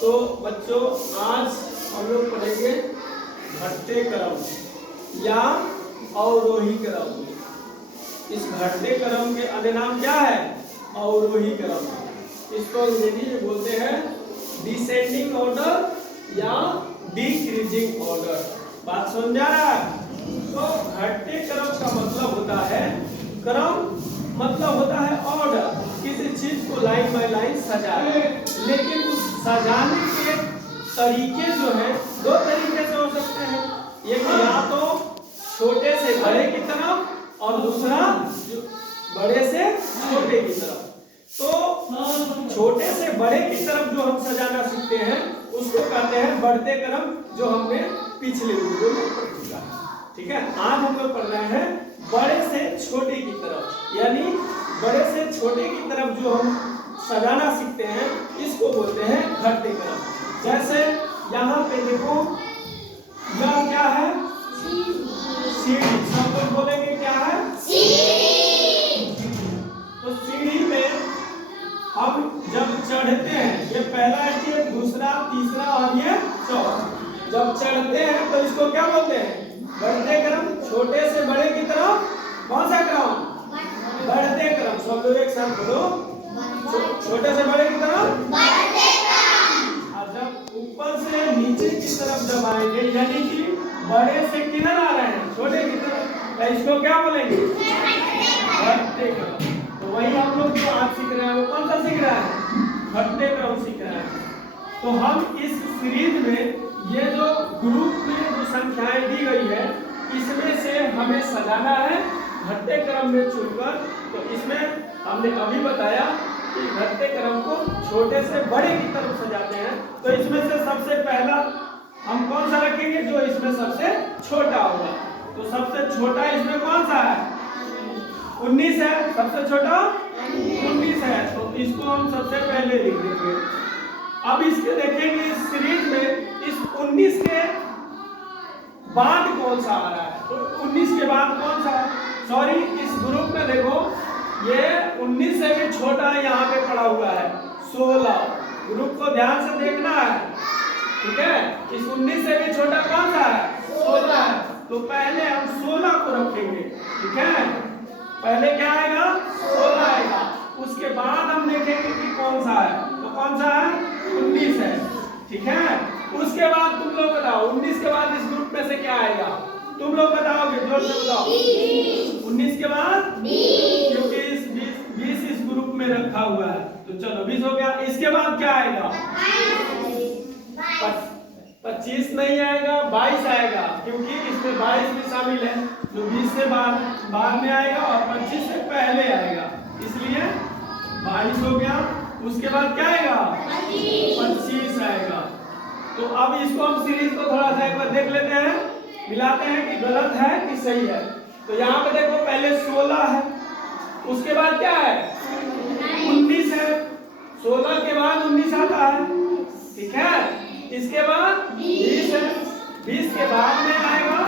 तो बच्चों आज हम लोग पढ़ेंगे घटते क्रम या अवरोही क्रम। इस घटते क्रम के अन्य नाम क्या है? अवरोही क्रम। इसको अंग्रेजी में बोलते हैं डिसेंडिंग ऑर्डर या डिक्रीजिंग ऑर्डर। बात समझ आ रहा है? तो घटते क्रम का मतलब होता है, क्रम मतलब होता है ऑर्डर, किसी चीज को लाइन बाय लाइन सजाना। लेकिन उस सजाने के तरीके जो है दो तरीके से हो सकते हैं, एक या तो छोटे से बड़े की तरफ और दूसरा बड़े से छोटे की तरफ। तो छोटे से बड़े की तरफ जो हम सजाना सीखते हैं उसको कहते हैं बढ़ते क्रम, जो हमने पिछले वीडियो में पढ़ चुका है। ठीक है, आज हम लोग पढ़ रहे हैं बड़े से छोटे की तरफ, यानी बड़े से छोटे की तरफ जो हम सजाना सीखते हैं इसको बोलते हैं घटते क्रम। जैसे यहाँ पे देखो, यह क्या है? सीढ़ी। सब लोग बोलेंगे क्या है? तो सीढ़ी में हम जब चढ़ते हैं, ये पहला स्टेप, दूसरा, तीसरा और ये चौथा। जब चढ़ते हैं तो इसको क्या बोलते हैं? बढ़ते क्रम। छोटे से बड़े की तरफ कौन सा क्रम? बढ़ते क्रम। सब लोग एक साथ बोलो, छोटे से बड़े की तरफ बढ़ते क्रम। और जब ऊपर से नीचे की तरफ जब आएंगे, यानी कि बड़े से किधर आ रहे हैं? छोटे की तरफ, तो इसको क्या बोलेंगे? घटते क्रम। तो वही हम लोग जो आज सीख रहे हैं वो कौन सा सीख रहा है? घटते क्रम सीख रहे हैं। तो हम इस सीरीज में ये जो ग्रुप में जो संख्याएं दी गई है इसमें से हमें सजाना है घटते क्रम में चुनकर। तो इसमें हमने अभी बताया कि घटते क्रम को छोटे से बड़े की तरफ सजाते हैं। तो इसमें से सबसे पहला हम कौन सा रखेंगे? जो इसमें सबसे छोटा होगा। तो सबसे छोटा इसमें कौन सा है? 19 है। सबसे छोटा 19 है, तो इसको हम सबसे पहले लिख देंगे। अब इसके देखेंगे इस सीरीज में इस 19 के बाद कौन सा आ रहा है? तो 19 के बाद कौन सा है? सॉरी, इस ग्रुप में देखो ये 19 से भी छोटा यहाँ पे पड़ा हुआ है 16। ग्रुप को ध्यान से देखना है, ठीक है? इस 19 से भी छोटा कौन सा है? 16 है। तो पहले हम 16 को रखेंगे, ठीक है? पहले क्या आएगा? 16 आएगा। उसके बाद हम देखेंगे कि कौन सा है। तो कौन सा है? 19 है, ठीक है? उसके बाद तुम लोग बताओ 19 के बाद इस ग्रुप में से क्या आएगा? तुम लोग बताओगे, जोर से बताओ। 19 के बाद क्योंकि इस 20 इस ग्रुप में रखा हुआ है, तो चलो 20 हो गया। इसके बाद क्या आएगा? 25 नहीं आएगा, 22 आएगा, क्योंकि इसमें 22 भी शामिल है, जो 20 से बाद में आएगा और 25 से पहले आएगा, इसलिए 22 हो गया। उसके बाद क्या आएगा? 25 आएगा। तो अब इसको हम सीरीज को थोड़ा सा एक बार देख लेते हैं, मिलाते हैं कि गलत है कि सही है। तो यहाँ पे देखो पहले 16 है, उसके बाद क्या है? 19 है। 16 के बाद 19 आता है, ठीक है? इसके बाद 20 है। 20 के बाद में आएगा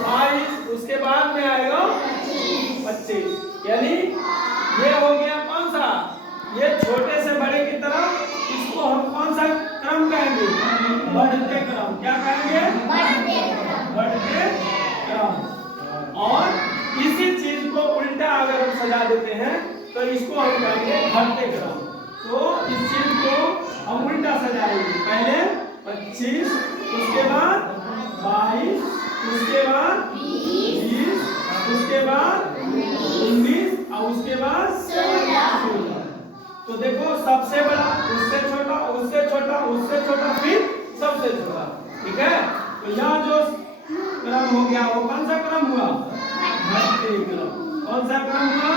22, उसके बाद में आएगा 25। यानी ये हो गया कौन सा? ये छोटे से बड़े की तरफ। इसको हम कौन सा क्रम कहेंगे? बढ़ते क्रम। क्या कहेंगे? बढ़ते क्रम। और इसी चीज को उल्टा अगर हम सजा देते हैं तो इसको हम कहेंगे घटते क्रम। तो इस चीज को हम उल्टा सजाएंगे, पहले 25, उसके बाद 22, उसके बाद 20, उसके बाद 19 और उसके बाद 16। तो देखो सबसे बड़ा, उससे छोटा, उससे छोटा, उससे छोटा, फिर सबसे छोटा, ठीक है? तो यहाँ जो क्रम हो गया वो कौन सा क्रम हुआ? घटते क्रम। कौन सा क्रम हुआ?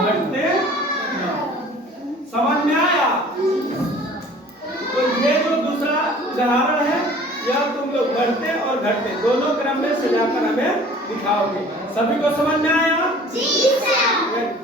घटते क्रम। समझ में आया? तो ये जो दूसरा उदाहरण है यह तुम लोग बढ़ते और घटते दोनों क्रम में सजाकर हमें दिखाओगे। सभी को समझ में आया? जी सर।